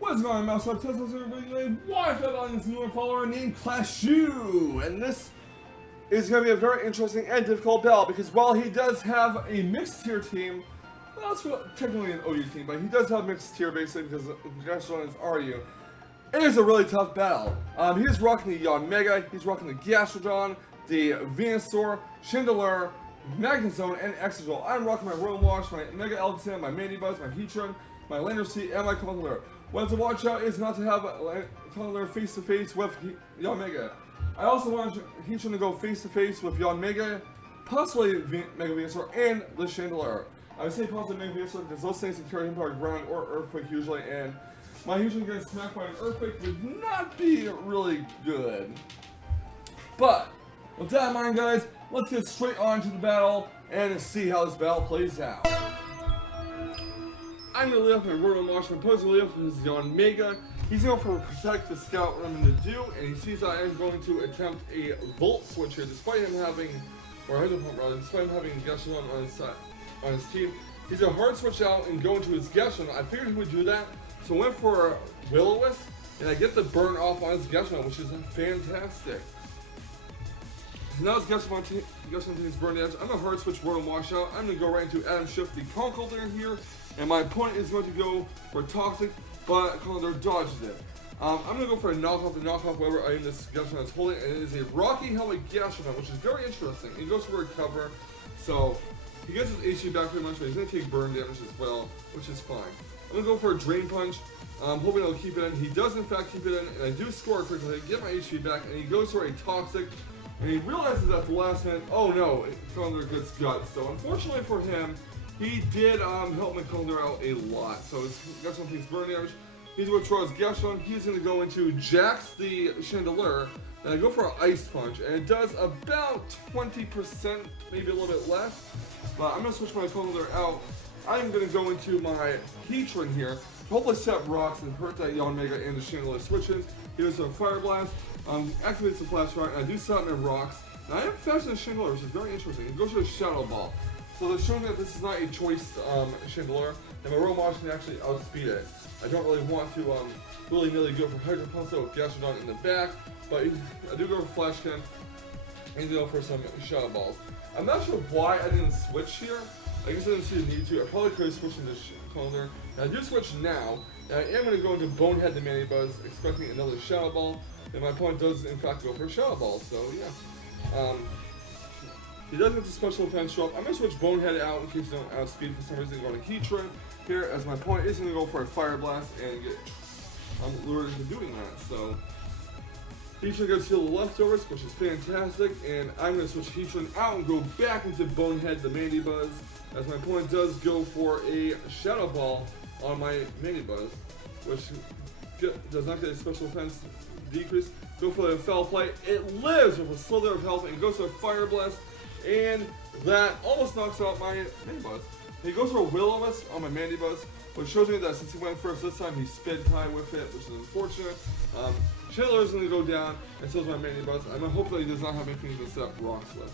What's going on, Mousetrap? Teslamouse here, bringing a Wi-Fi Battle on this new follower named clasheew. And this is going to be a very interesting and difficult battle because while he does have a mixed tier team, well, it's technically an OU team, but he does have mixed tier basically because Gastrodon is RU. It is a really tough battle. He's rocking the Yon Mega, he's rocking the Gastrodon, the Venusaur, Chandelure, Magnezone, and Excadrill. I'm rocking my Royal Wash, my Mega Alakazam, my Mandibuzz, my Heatran, my Landerseed, and my Conkeldurr. What to watch out is not to have Conkeldurr face to face with Yon Mega. I also want Heatran to go face to face with Yon Mega, possibly Mega Venusaur, and the Chandelure. I would say possibly Mega Venusaur because those things can carry him by ground or Earthquake usually, and my Heatran getting smacked by an Earthquake would not be really good. But with that in mind, guys, let's get straight on to the battle and see how this battle plays out. I'm going to lead off my Royal Wash, my opponent's going to lead off with his Yon Mega. He's going to protect the scout what I'm going to do, and he sees that I'm going to attempt a Volt Switch here, despite him having, or Hydro Pump rather, despite him having Gastrodon on his team. He's going to hard switch out and go into his Gastrodon. I figured he would do that, so I went for Will-O-Wisp, and I get the burn off on his Gastrodon, which is fantastic. Now his Gastrodon takes burn damage. I'm going to hard switch Royal Wash out. I'm going to go right into Adam Shift the Conkeldurr here. And my opponent is going to go for Toxic, but Conkeldurr dodges it. I'm going to go for a knockoff whatever item this Gastrodon is holding, and it is a Rocky Helmet Gastrodon, which is very interesting. He goes for Recover, so he gets his HP back pretty much, but he's going to take burn damage as well, which is fine. I'm going to go for a Drain Punch, hoping he'll keep it in. He does in fact keep it in, and I do score quickly, get my HP back, and he goes for a Toxic, and he realizes at the last minute, oh no, Conkeldurr gets Guts. So unfortunately for him, he did help my Conkeldurr out a lot. So he's got some things burn damage. He's going to throw his Gastrodon. He's going to go into Jax the Chandelure. And I go for an Ice Punch. And it does about 20%, maybe a little bit less. But I'm going to switch my Conkeldurr out. I'm going to go into my Heatran here. Hopefully set rocks and hurt that Yon Mega and the Chandelure switches. He does a Fire Blast. Activates the Flash Rock. And I do set my rocks. And I am faster than Chandelure, which is very interesting. He goes to a Shadow Ball. So they're showing that this is not a choice Chandelure, and my Royal Wash can actually outspeed it. I don't really want to willy-nilly go for Hydro Pulse with Gastrodon in the back, but I do go for Flash Cannon and go for some Shadow Balls. I'm not sure why I didn't switch here. I guess I didn't see the need to. I probably could have switched into Conkeldurr. I do switch now, and I am going to go into Bonehead the Mandibuzz, expecting another Shadow Ball, and my opponent does in fact go for a Shadow Ball, so yeah. He does get the special defense show up. I'm going to switch Bonehead out in case they don't outspeed for some reason. Going to Heatran here, as my opponent is going to go for a Fire Blast and get lured into doing that. So Heatran gets heal the leftovers, which is fantastic. And I'm going to switch Heatran out and go back into Bonehead the Mandibuzz, as my opponent does go for a Shadow Ball on my Mandibuzz, which does not get a special defense decrease. Go for the Foul Play. It lives with a slither of health and goes to a Fire Blast. And that almost knocks out my Mandibuzz. He goes for a Will-O-Wisp on my Mandibuzz, which shows me that since he went first this time, he sped high with it, which is unfortunate. Chandelure is going to go down, and so is my Mandibuzz. I'm hoping that he does not have anything to set rocks with.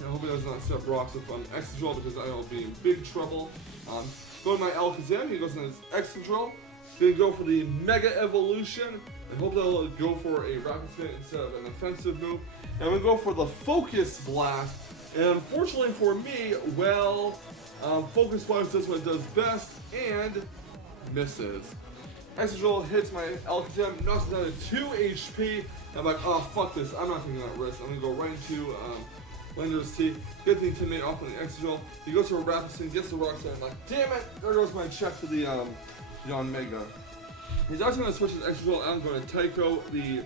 I hope he does not set rocks with Excadrill, because I will be in big trouble. Go to my Alakazam, he goes in his Excadrill. Going to go for the Mega Evolution, and hope that he'll go for a Rapid Spin instead of an offensive move. And I'm going to go for the Focus Blast, and unfortunately for me, well, Focus Blast does what it does best, and misses. Excadrill hits my Alakazam, knocks it down to 2 HP, and I'm like, oh, fuck this, I'm not taking that risk. I'm going to go right into Landerseed, get the Intimidate off on the Excadrill. He goes for a Rapid Spin, gets the Rock Slide, I'm like, damn it, there goes my check to the Yon Mega. He's actually going to switch his Excadrill out. I'm going to Tycho the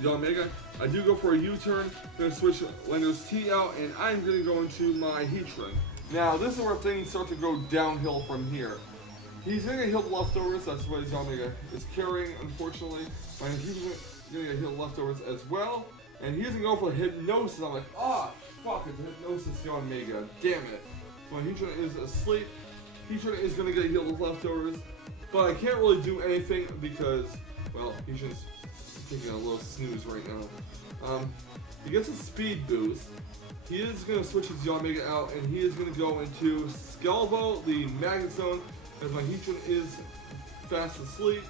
Yon Mega. I do go for a U-turn, going to switch Landerseed out, and I'm going to go into my Heatran. Now, this is where things start to go downhill from here. He's going to get heal the leftovers, that's what his Yon Mega is carrying, unfortunately. My Heatran's going to get heal the leftovers as well, and he's going to go for Hypnosis. I'm like, oh, fuck, it's a Hypnosis Yon Mega, damn it. My Heatran is asleep. Heatran is going to get healed with leftovers, but I can't really do anything because, well, Heatran's taking a little snooze right now. He gets a speed boost. He is going to switch his Yon Mega out, and he is going to go into Skelvo, the Magnezone, as my Heatran is fast asleep.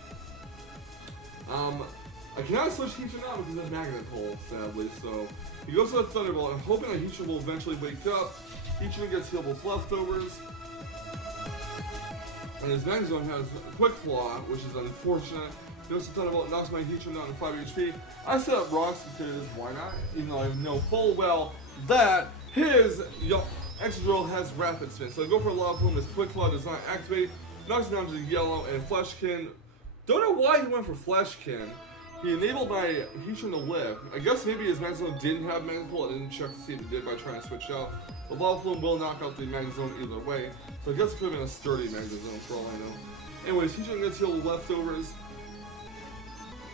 I cannot switch Heatran now because of Magnet Hole, sadly, so he goes to the Thunderbolt. I'm hoping that Heatran will eventually wake up. Heatran gets healed with leftovers. And his Magnet Zone has Quick Claw, which is unfortunate. He goes to Thunderbolt, knocks my Heatran down to 5 HP. I set up rocks because why not? Even though I know full well that his Excadrill has Rapid Spin. So I go for a Lava Plume, his Quick Claw does not activate. Knocks him down to the yellow, and Fleshkin. Don't know why he went for Fleshkin. He enabled my Heatran to live. I guess maybe his Magnet Zone didn't have Magnet Pull. I didn't check to see if it did by trying to switch out. The Lava Plume will knock out the Magnet Zone either way. So I guess it could have been a sturdy Magnet Zone for all I know. Anyways, Heatran gets healed with leftovers.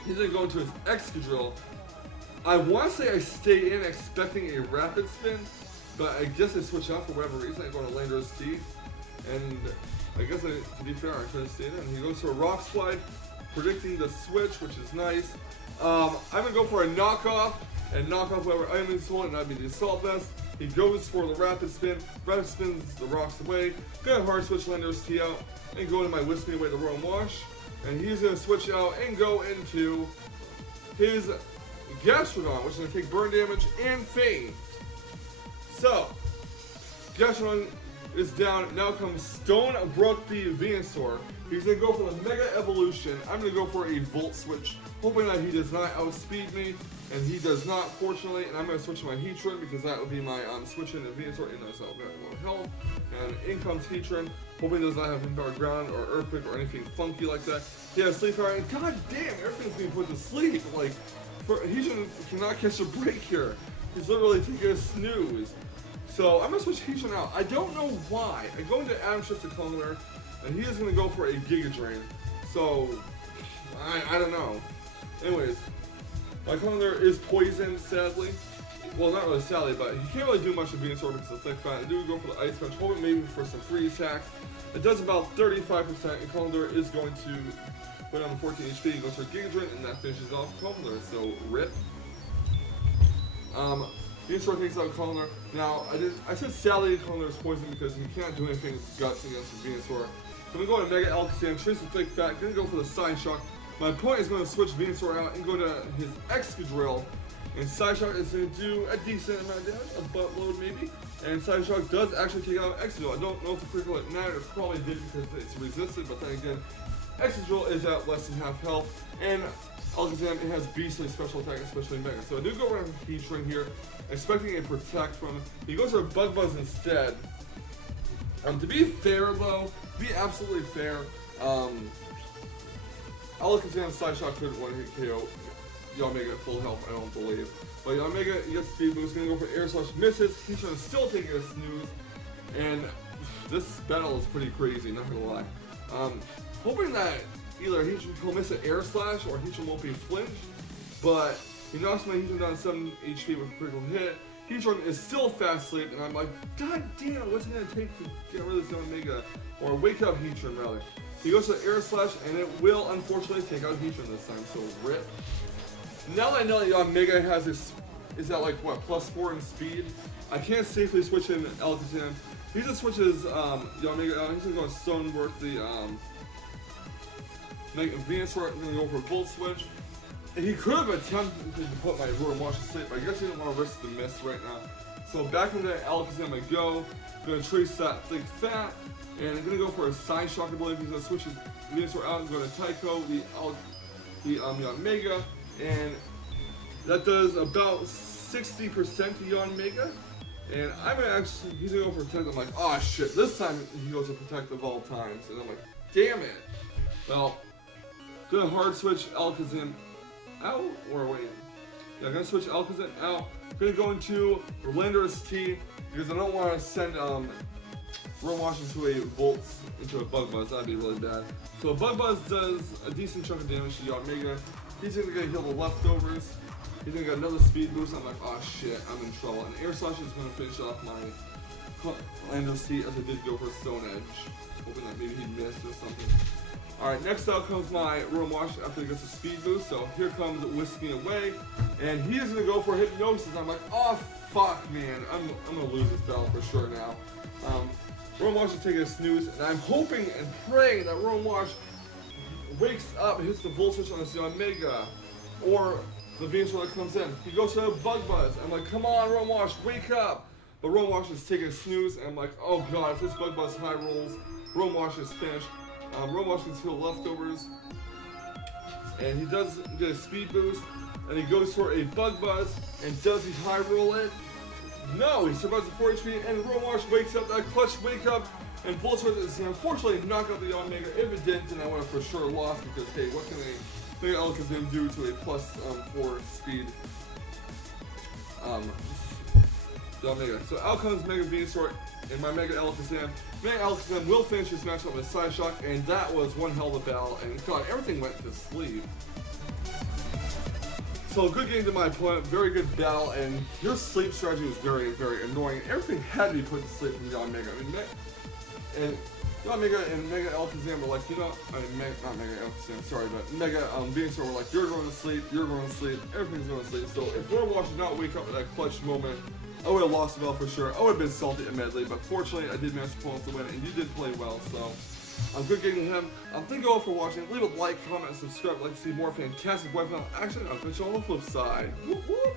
He's gonna go into his Excadrill. I want to say I stay in expecting a Rapid Spin, but I guess I switch out for whatever reason. I go to Landorus Teeth, and I guess to be fair, I could have stayed in. He goes to a Rock Slide, predicting the switch, which is nice. I'm gonna go for a knockoff and knock off whatever item he's holding, and that'd be the Assault Vest. He goes for the Rapid Spin. Rapid Spins the rocks away. Gonna hard switch Landorus T out and go into my Whisk Me Away the Roam Wash. And he's gonna switch out and go into his Gastrodon, which is gonna take burn damage and Fade. So, Gastrodon is down. Now comes Stonebrook the Venusaur. He's gonna go for the Mega Evolution. I'm gonna go for a Volt Switch, hoping that he does not outspeed me, and he does not, fortunately. And I'm gonna switch to my Heatran because that would be my switch into Venusaur, and that's not very low health. And in comes Heatran, hoping he does not have Empowered Ground or Earthquake or anything funky like that. He has Sleep Power, and god damn, everything's being put to sleep. Like, Heatran cannot catch a break here. He's literally taking a snooze. So I'm gonna switch Heatran out. I don't know why. I go into Adam Shift to Conqueror, and he is gonna go for a Giga Drain. So I don't know. Anyways, my Conqueror is poisoned, sadly. Well, not really sadly, but he can't really do much with Venusaur because of Thick Fat. I do go for the Ice Punch, hoping maybe for some freeze attack. It does about 35%, and Conqueror is going to put on 14 HP. He goes for Giga Drain, and that finishes off Conqueror. So rip. Venusaur takes out Conqueror. Now, I said sadly Conqueror is poisoned because he can't do anything with Guts against the Venusaur. So I'm going to go to Mega Alakazam, Trace with Thick Fat, gonna go for the Side Shock. My opponent is going to switch Venusaur out and go to his Excadrill. And Side Shock is going to do a decent amount of damage, a buttload maybe. And Side Shock does actually take out Excadrill. I don't know if the critical hit mattered, it probably did because it's resisted, but then again, Excadrill is at less than half health. And Alakazam, it has beastly special attack, especially Mega. So I do go around Heatran here, expecting a Protect from him. He goes for a Bug Buzz instead. To be fair though, to be absolutely fair, Alakazam Side Shock couldn't one-hit KO Yanmega at full health, I don't believe. But Yanmega gets Speed Boost, gonna go for Air Slash, misses. Heatran still taking a snooze, and this battle is pretty crazy, not gonna lie. Hoping that either Heatran will miss an Air Slash or Heatran won't be flinched, but he knocks my Heatran down to 7 HP with a critical hit. Heatran is still fast asleep, and I'm like, god damn, what's it gonna take to get rid of this Yanmega? Or wake up Heatran, rather. He goes to Air Slash, and it will unfortunately take out Heatran this time, so rip. Now that I know that Yanmega has this, is that like what, +4 in speed, I can't safely switch in Alakazam. He just switches Yanmega out. He's gonna go and Stonework the Venusaur, gonna go for Volt Switch. And he could have attempted to put my Roar Wash to sleep, but I guess he didn't want to risk the miss right now. So back into Alakazam I go. Gonna trace that Thick Fat, and I'm gonna go for a Side Shock. I believe he's gonna switch his Venusaur out and go to Tycho, the Yanmega. And that does about 60% to Yanmega. And I'm gonna actually, he's gonna go for Protect. I'm like, oh shit, this time he goes to Protect of all times. And I'm like, damn it. Well, gonna hard switch Alakazam out, or wait. Yeah, I'm gonna switch Alakazam out. Gonna go into Landorus T because I don't want to send Roam Wash into a Bug Buzz. That'd be really bad. So a Bug Buzz does a decent chunk of damage to Yanmega. He's gonna get heal the leftovers. He's gonna get another speed boost. I'm like, oh shit, I'm in trouble. And Air Slash is gonna finish off my Landorus T as I did go for Stone Edge. Hoping that maybe he missed or something. Alright, next up comes my Roam Wash after he gets a speed boost. So here comes Whisk Me Away. And he is gonna go for Hypnosis. I'm like, oh fuck man, I'm gonna lose this battle for sure now. Rowan Wash is taking a snooze, and I'm hoping and praying that Rowan Wash wakes up and hits the Volt Switch on the Xeon Mega, or the Venusaur that comes in. He goes to a Bug Buzz. I'm like, come on, Rowan Wash, wake up! But Rowan Wash is taking a snooze, and I'm like, oh god, if this Bug Buzz high rolls, Rowan Wash is finished. Rowan Wash gets heal leftovers, and he does get a speed boost, and he goes for a Bug Buzz, and does he high roll it? No, he survives the 4 HP, and Rowan Wash wakes up, that clutch wake up, and Volt Switch is unfortunately knock out the Omega. If it didn't, then I would have for sure lost, because hey, what can a Mega Alakazam do to a plus 4 speed the Omega? So out comes Mega Venusaur and my Mega Alakazam. Mega Alakazam will finish his matchup with Side Shock, and that was one hell of a battle, and god, everything went to sleep. So good game to my opponent, very good battle, and your sleep strategy was very, very annoying. Everything had to be put to sleep from the Omega. I mean, and the Omega and Mega Alakazam were like, you know, I mean, not Mega Alakazam, sorry, but Mega Venusaur were like, you're going to sleep, everything's going to sleep. So if Rowan Wash did not wake up at that clutch moment, I would have lost the battle for sure. I would have been salty admittedly, but fortunately I did manage to pull off the win, and you did play well, so good game to him. Thank you all for watching. Leave a like, comment, and subscribe if you'd like to see more fantastic Wi-Fi action. I'll catch you on the flip side. Whoop, whoop.